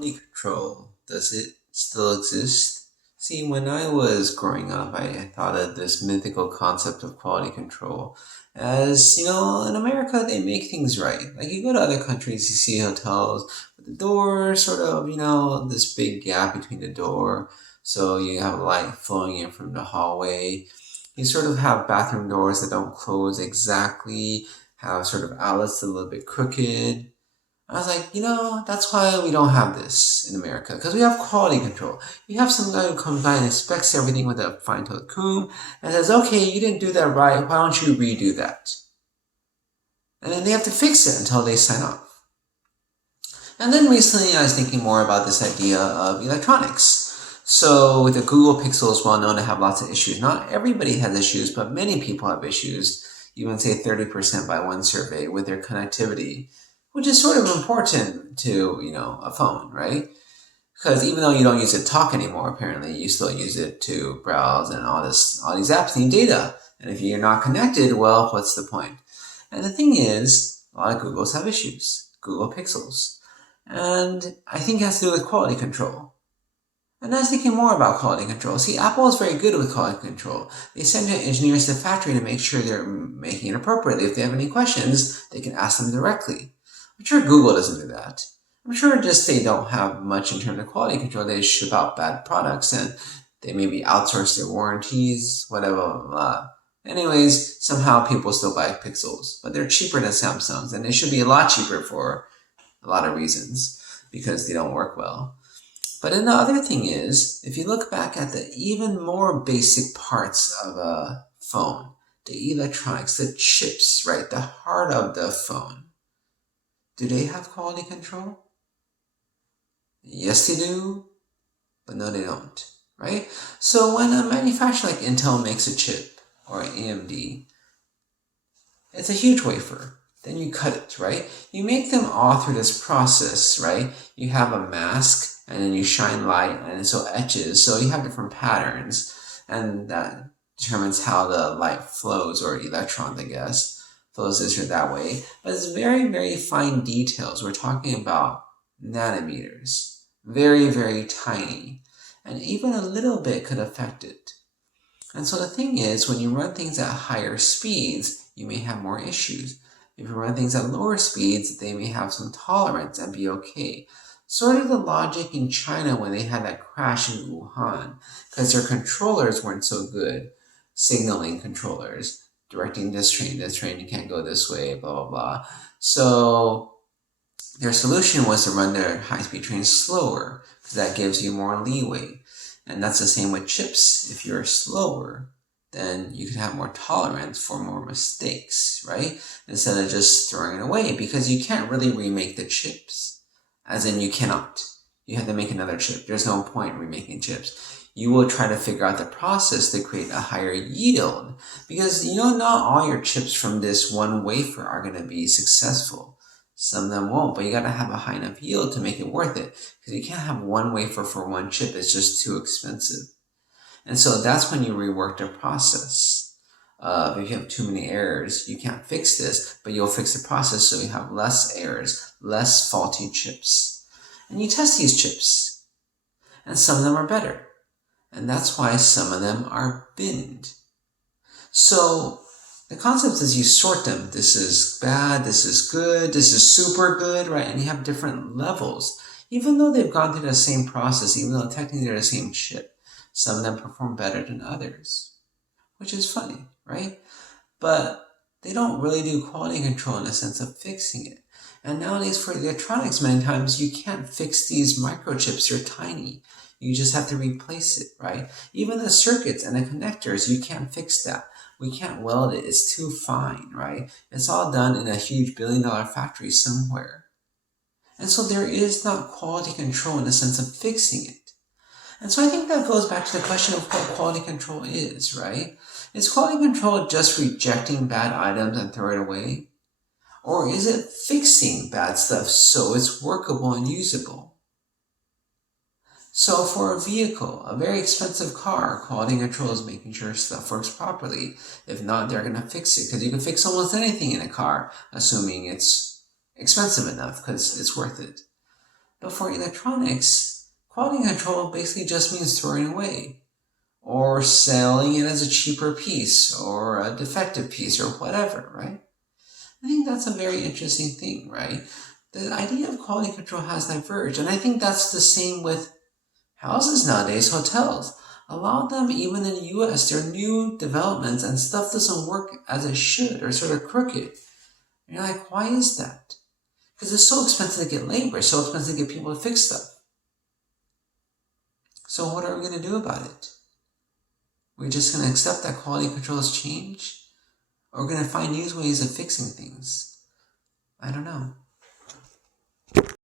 Quality control, does it still exist? See, when I was growing up, I thought of this mythical concept of quality control as, in America, they make things right. Like, you go to other countries, you see hotels with the door sort of, this big gap between the door. So you have light flowing in from the hallway. You sort of have bathroom doors that don't close exactly, have sort of outlets a little bit crooked. I was like, that's why we don't have this in America, because we have quality control. You have some guy who comes by and inspects everything with a fine-tooth comb and says, okay, you didn't do that right, why don't you redo that? And then they have to fix it until they sign off. And then recently I was thinking more about this idea of electronics. So with the Google Pixel, is well known to have lots of issues. Not everybody has issues, but many people have issues, even say 30% by one survey, with their connectivity, which is sort of important to, a phone, right? Because even though you don't use it to talk anymore, apparently, you still use it to browse, and all these apps need data. And if you're not connected, well, what's the point? And the thing is, a lot of Googles have issues, Google Pixels. And I think it has to do with quality control. And I was thinking more about quality control. See, Apple is very good with quality control. They send their engineers to the factory to make sure they're making it appropriately. If they have any questions, they can ask them directly. I'm sure Google doesn't do that. I'm sure just they don't have much in terms of quality control. They ship out bad products and they maybe outsource their warranties, whatever, blah, blah. Anyways, somehow people still buy Pixels, but they're cheaper than Samsungs, and they should be a lot cheaper for a lot of reasons because they don't work well. But then the other thing is, if you look back at the even more basic parts of a phone, the electronics, the chips, right, the heart of the phone, do they have quality control? Yes, they do, but no, they don't, right? So when a manufacturer like Intel makes a chip, or AMD, it's a huge wafer. Then you cut it, right? You make them all through this process, right? You have a mask, and then you shine light, and so etches. So you have different patterns, and that determines how the light flows, or electrons, I guess, flows this or that way. But it's very, very fine details. We're talking about nanometers. Very, very tiny. And even a little bit could affect it. And so the thing is, when you run things at higher speeds, you may have more issues. If you run things at lower speeds, they may have some tolerance and be okay. Sort of the logic in China when they had that crash in Wuhan, because their controllers weren't so good, signaling controllers, directing this train, you can't go this way, blah, blah, blah. So their solution was to run their high-speed trains slower, because that gives you more leeway. And that's the same with chips. If you're slower, then you could have more tolerance for more mistakes, right? Instead of just throwing it away, because you can't really remake the chips. As in, you cannot. You have to make another chip. There's no point in remaking chips. You will try to figure out the process to create a higher yield, because not all your chips from this one wafer are going to be successful. Some of them won't, but you got to have a high enough yield to make it worth it, because you can't have one wafer for one chip. It's just too expensive. And so that's when you rework the process. If you have too many errors, you can't fix this, but you'll fix the process so you have less errors, less faulty chips. And you test these chips, and some of them are better. And that's why some of them are binned. So the concept is you sort them. This is bad, this is good, this is super good, right? And you have different levels. Even though they've gone through the same process, even though technically they're the same chip, some of them perform better than others, which is funny, right? But they don't really do quality control in the sense of fixing it. And nowadays for electronics, many times you can't fix these microchips. They're tiny. You just have to replace it, right? Even the circuits and the connectors, you can't fix that. We can't weld it. It's too fine, right? It's all done in a huge billion-dollar factory somewhere. And so there is not quality control in the sense of fixing it. And so I think that goes back to the question of what quality control is, right? Is quality control just rejecting bad items and throw it away? Or is it fixing bad stuff so it's workable and usable? So for a vehicle, a very expensive car, quality control is making sure stuff works properly. If not, they're going to fix it, because you can fix almost anything in a car, assuming it's expensive enough, because it's worth it. But for electronics, quality control basically just means throwing it away, or selling it as a cheaper piece, or a defective piece, or whatever, right? I think that's a very interesting thing, right? The idea of quality control has diverged, and I think that's the same with houses nowadays, hotels. A lot of them, even in the US, they're new developments and stuff doesn't work as it should or sort of crooked. And you're like, why is that? Because it's so expensive to get labor, it's so expensive to get people to fix stuff. So what are we going to do about it? We're just going to accept that quality control has changed? Or we're going to find new ways of fixing things? I don't know.